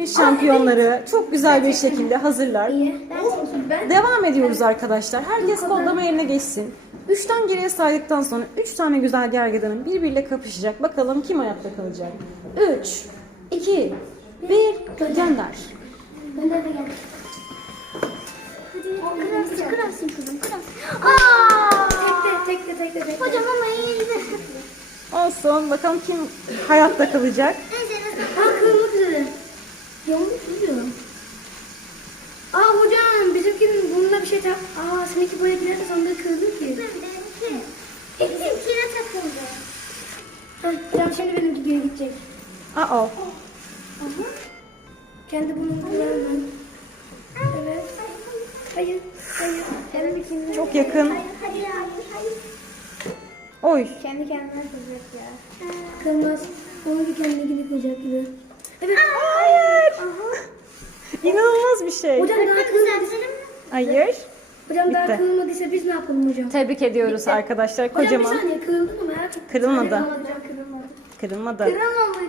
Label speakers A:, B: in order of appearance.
A: şampiyonları çok güzel bir şekilde hazırlar.
B: İyi. Ben
A: Devam ediyoruz arkadaşlar. Herkes kodlama yerine geçsin. 3'ten geriye saydıktan sonra 3 tane güzel gergedanın birbiriyle kapışacak. Bakalım kim hayatta kalacak. 3, 2, 1, gönder.
B: Gönder de gel. Hadi. Kırarsın kızım, kırarsın. Aaa! Tekte. Hocam ama iyiydi.
A: Olsun. Bakalım kim hayatta kalacak.
B: Kırılmak üzere. Yanlış duruyor. Hocam bizimkinin burnuna bir şey tak. Seninki böyle giderse sandığı kırılır ki. Bizimkine takıldı. Hocam şimdi benimki geri gidecek.
A: Aa.
B: Kendi burnunu kullanmam. Evet. Hayır. Benimkinin
A: Çok yakın.
B: Hayır.
A: Oy.
B: Kendi kendine kıracak ya. Kırmaz. Onunki kendini kıracak gibi. Evet.
A: Hayır. İnanılmaz bir şey.
B: Hocam daha kırılmadıysa.
A: Hayır.
B: Hocam daha
A: Bitti.
B: kırılmadıysa biz ne yapalım hocam?
A: Tebrik ediyoruz arkadaşlar.
B: Hocam bir
A: Kocaman.
B: saniye kırıldı mı merak ettim.
A: Kırılmadı.
B: Hocam kırılmadı.
A: Kırılmadı.
B: Kırılmamış.